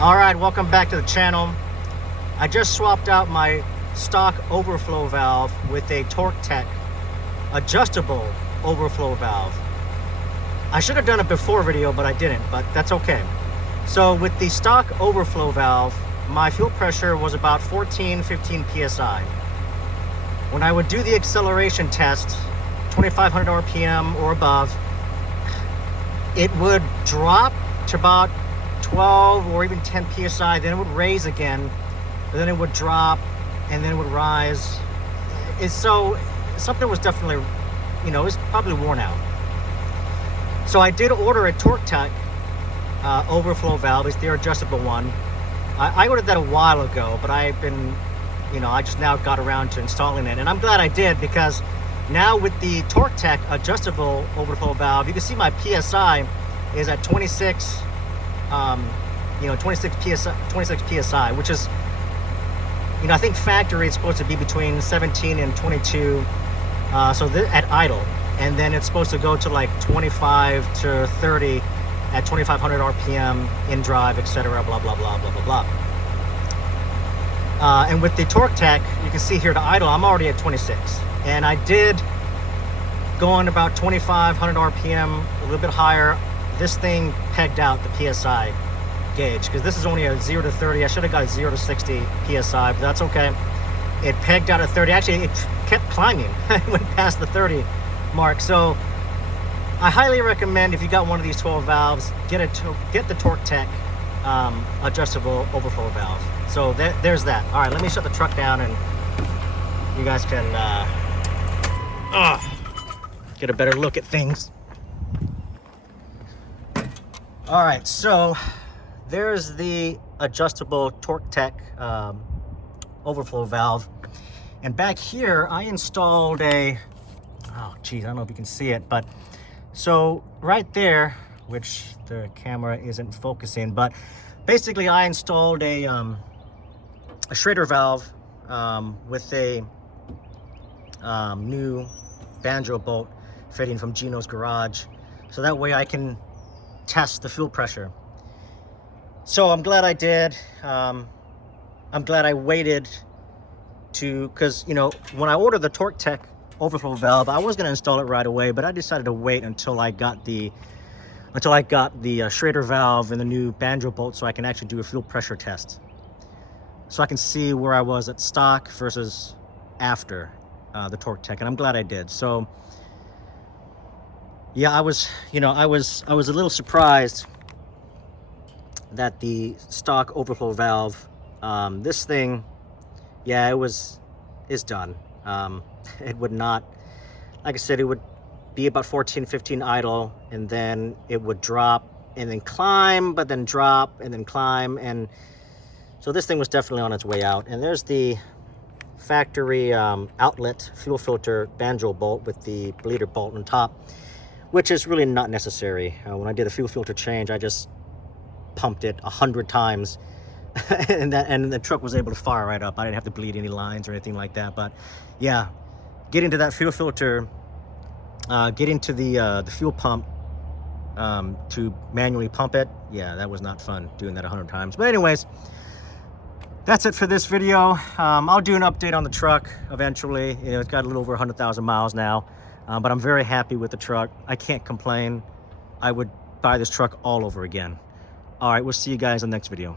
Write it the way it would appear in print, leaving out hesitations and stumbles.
Alright, welcome back to the channel. I just swapped out my stock overflow valve with a Tork Tek adjustable overflow valve. I should have done it before video, but I didn't, but that's okay. So with the stock overflow valve, my fuel pressure was about 14-15 PSI. When I would do the acceleration test, 2500 RPM or above, it would drop to about 12 or even 10 PSI, then it would raise again, then it would drop, and then it would rise. So something was definitely, it was probably worn out. So I did order a Tork Tek overflow valve. It's the adjustable one. I ordered that a while ago, but I've been, I just now got around to installing it, and I'm glad I did, because now with the Tork Tek adjustable overflow valve, you can see my PSI is at 26 PSI, which is, I think factory it's supposed to be between 17 and 22, at idle, and then it's supposed to go to like 25 to 30 at 2500 RPM in drive, etc. Blah blah blah blah blah blah. And with the Tork Tek, you can see here to idle, I'm already at 26, and I did go on about 2500 RPM, a little bit higher. This thing pegged out the PSI gauge, because this is only a 0 to 30. I should have got 0 to 60 PSI, but that's okay. It pegged out at 30. Actually, it kept climbing. It went past the 30 mark. So I highly recommend, if you got one of these 12 valves, get the Tork Tek adjustable overflow valve. So there's that. All right, let me shut the truck down, and you guys can get a better look at things. All right, so there's the adjustable Tork Tek overflow valve. And back here, I installed I don't know if you can see it, but so right there, which the camera isn't focusing, but basically I installed a Schrader valve with a new banjo bolt fitting from Geno's garage. So that way I can test the fuel pressure. So I'm glad I did. I'm glad I waited because when I ordered the Tork Tek overflow valve, I was going to install it right away, but I decided to wait until I got the Schrader valve and the new banjo bolt, so I can actually do a fuel pressure test, so I can see where I was at stock versus after the Tork Tek, and I'm glad I did. So yeah, I was a little surprised that the stock overflow valve, this thing, yeah, it's done. It would not, like I said, it would be about 14-15 idle, and then it would drop and then climb, but then drop and then climb, and so this thing was definitely on its way out. And there's the factory outlet fuel filter banjo bolt with the bleeder bolt on top, which is really not necessary. When I did a fuel filter change, I just pumped it 100 times and the truck was able to fire right up. I didn't have to bleed any lines or anything like that. But yeah, get into that fuel filter, get into the fuel pump to manually pump it. Yeah, that was not fun doing that 100 times. But anyways, that's it for this video. I'll do an update on the truck eventually. It's got a little over 100,000 miles now, but I'm very happy with the truck. I can't complain. I would buy this truck all over again. All right, we'll see you guys in the next video.